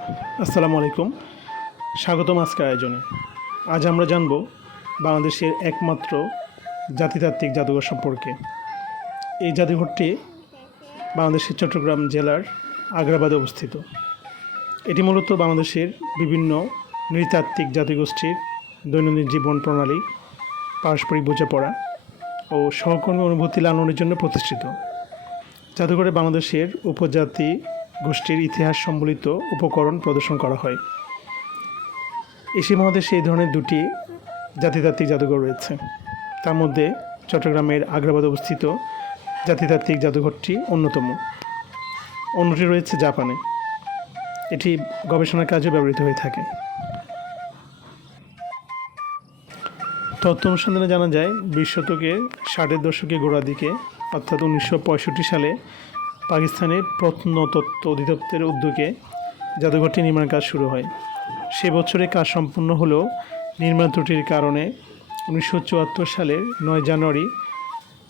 আসসালামু আলাইকুম। স্বাগতম আজকের আয়োজনে। আজ আমরা জানব বাংলাদেশের একমাত্র জাতিতাত্ত্বিক জাদুঘর সম্পর্কে। এই জাদুঘরটি বাংলাদেশের চট্টগ্রাম জেলার আগ্রাবাদে অবস্থিত। এটি মূলত বাংলাদেশের বিভিন্ন নৃতাত্ত্বিক জাতিগোষ্ঠীর দৈনন্দিন জীবন প্রণালী, পারস্পরিক বোঝাপড়া ও সহকর্মী অনুভূতি লালনের জন্য প্রতিষ্ঠিত। জাদুঘরে বাংলাদেশের উপজাতি গোষ্ঠীর ইতিহাস সম্বলিত উপকরণ প্রদর্শন করা হয়। এশিয়া মহাদেশে এই ধরনের দুটি জাতিতাত্ত্বিক জাদুঘর রয়েছে। তার মধ্যে চট্টগ্রামের আগ্রাবাদে অবস্থিত জাতিতাত্ত্বিক জাদুঘরটি অন্যতম। অন্যটি রয়েছে জাপানে। এটি গবেষণার কাজে ব্যবহৃত হয়ে থাকে। তথ্য অনুসন্ধানে জানা যায় 20 শতকের 60-এর দশকের গোড়ার দিকে অর্থাৎ 1965 সালে পাকিস্তানের প্রত্নতত্ত্ব অধিদপ্তরের উদ্যোগে জাদুঘরটি নির্মাণ কাজ শুরু হয়। সে বছরে কাজ সম্পূর্ণ হলেও নির্মাণ ত্রুটির কারণে 1974 সালের 9 জানুয়ারি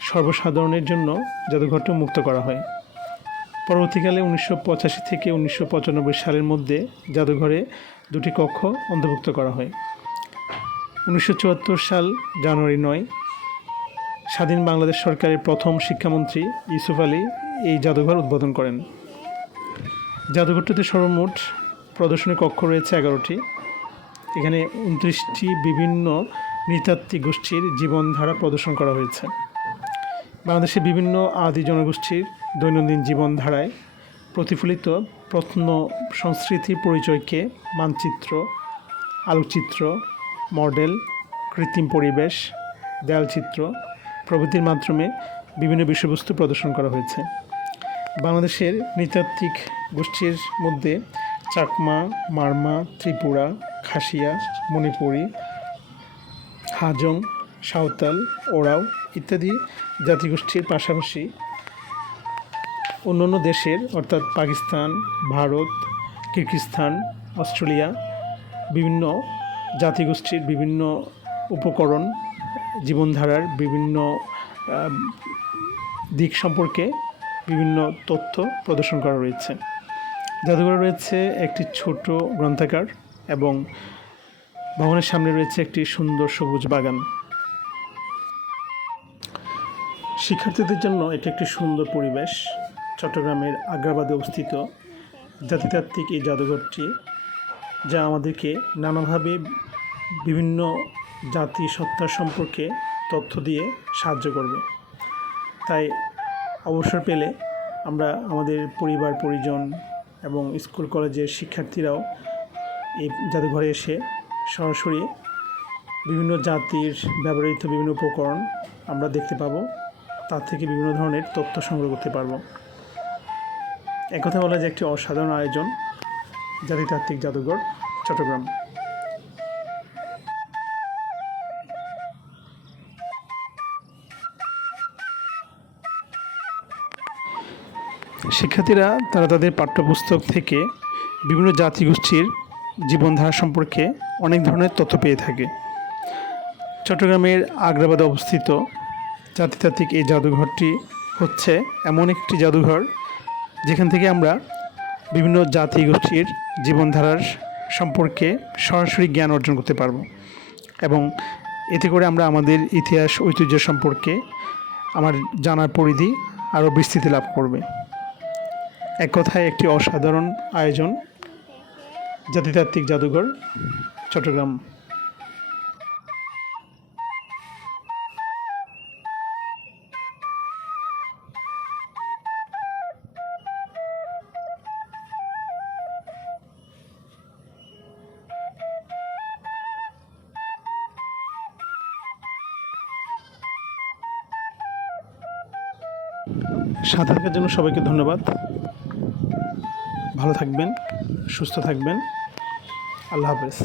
সর্বসাধারণের জন্য জাদুঘরটি মুক্ত করা হয়। পরবর্তীকালে 1985 থেকে 1995 সালের মধ্যে জাদুঘরে দুটি কক্ষ অন্তর্ভুক্ত করা হয়। 1974 সাল জানুয়ারি 9 স্বাধীন বাংলাদেশ সরকারের প্রথম শিক্ষামন্ত্রী ইউসুফ আলী এই জাদুঘর উদ্বোধন করেন। জাদুঘরটিতে সর্বমোট প্রদর্শনী কক্ষ রয়েছে 11টি। এখানে 29টি বিভিন্ন নৃতাত্ত্বিক গোষ্ঠীর জীবনধারা প্রদর্শন করা হয়েছে। বাংলাদেশের বিভিন্ন আদি জনগোষ্ঠীর দৈনন্দিন জীবনধারায় প্রতিফলিত প্রত্ন সংস্কৃতির পরিচয়কে মানচিত্র, আলোকচিত্র, মডেল, কৃত্রিম পরিবেশ, দেয়ালচিত্র প্রভৃতির মাধ্যমে বিভিন্ন বিষয়বস্তু প্রদর্শন করা হয়েছে। বাংলাদেশের নৃতাত্ত্বিক গোষ্ঠীর মধ্যে চাকমা, মারমা, ত্রিপুরা, খাসিয়া, মণিপুরী, হাজং, সাঁওতাল, ওরাও ইত্যাদি জাতিগোষ্ঠীর পাশাপাশি অন্যান্য দেশের অর্থাৎ পাকিস্তান, ভারত, কিরগিজস্তান, অস্ট্রেলিয়া বিভিন্ন জাতিগোষ্ঠীর বিভিন্ন উপকরণ, জীবনধারার বিভিন্ন দিক সম্পর্কে বিভিন্ন তথ্য প্রদর্শন করা রয়েছে। জাদুঘরে রয়েছে একটি ছোট গ্রন্থাগার এবং ভবনের সামনে রয়েছে একটি সুন্দর সবুজ বাগান। শিক্ষার্থীদের জন্য এটি একটি সুন্দর পরিবেশ। চট্টগ্রামের আগ্রাবাদে অবস্থিত জাতিতাত্ত্বিক এই জাদুঘরটি যা আমাদেরকে নানাভাবে বিভিন্ন জাতি সত্তার সম্পর্কে তথ্য দিয়ে সাহায্য করবে। তাই অবসর পেলে আমরা আমাদের পরিবার পরিজন এবং স্কুল কলেজের শিক্ষার্থীরাও এই জাদুঘরে এসে সরাসরি বিভিন্ন জাতির ব্যবহৃত বিভিন্ন উপকরণ আমরা দেখতে পাবো। তার থেকে বিভিন্ন ধরনের তথ্য সংগ্রহ করতে পারবো। একথা বলা যায় একটি অসাধারণ আয়োজন জাতিতাত্ত্বিক জাদুঘর চট্টগ্রাম। শিক্ষার্থীরা তারা তাদের পাঠ্যপুস্তক থেকে বিভিন্ন জাতিগোষ্ঠীর জীবনধারা সম্পর্কে অনেক ধরনের তথ্য পেয়ে থাকে। চট্টগ্রামের আগ্রাবাদে অবস্থিত জাতিতাত্ত্বিক এই জাদুঘরটি হচ্ছে এমন একটি জাদুঘর যেখান থেকে আমরা বিভিন্ন জাতিগোষ্ঠীর জীবনধারার সম্পর্কে সরাসরি জ্ঞান অর্জন করতে পারব এবং এতে করে আমরা আমাদের ইতিহাস ঐতিহ্য সম্পর্কে আমার জানার পরিধি আরও বিস্তৃতি লাভ করবে। এক কথায় একটি অসাধারণ আয়োজন জাতিতাত্ত্বিক জাদুঘর চট্টগ্রাম। সাথে থাকার জন্য সবাইকে ধন্যবাদ। ভালো থাকবেন, সুস্থ থাকবেন। আল্লাহ হাফেজ।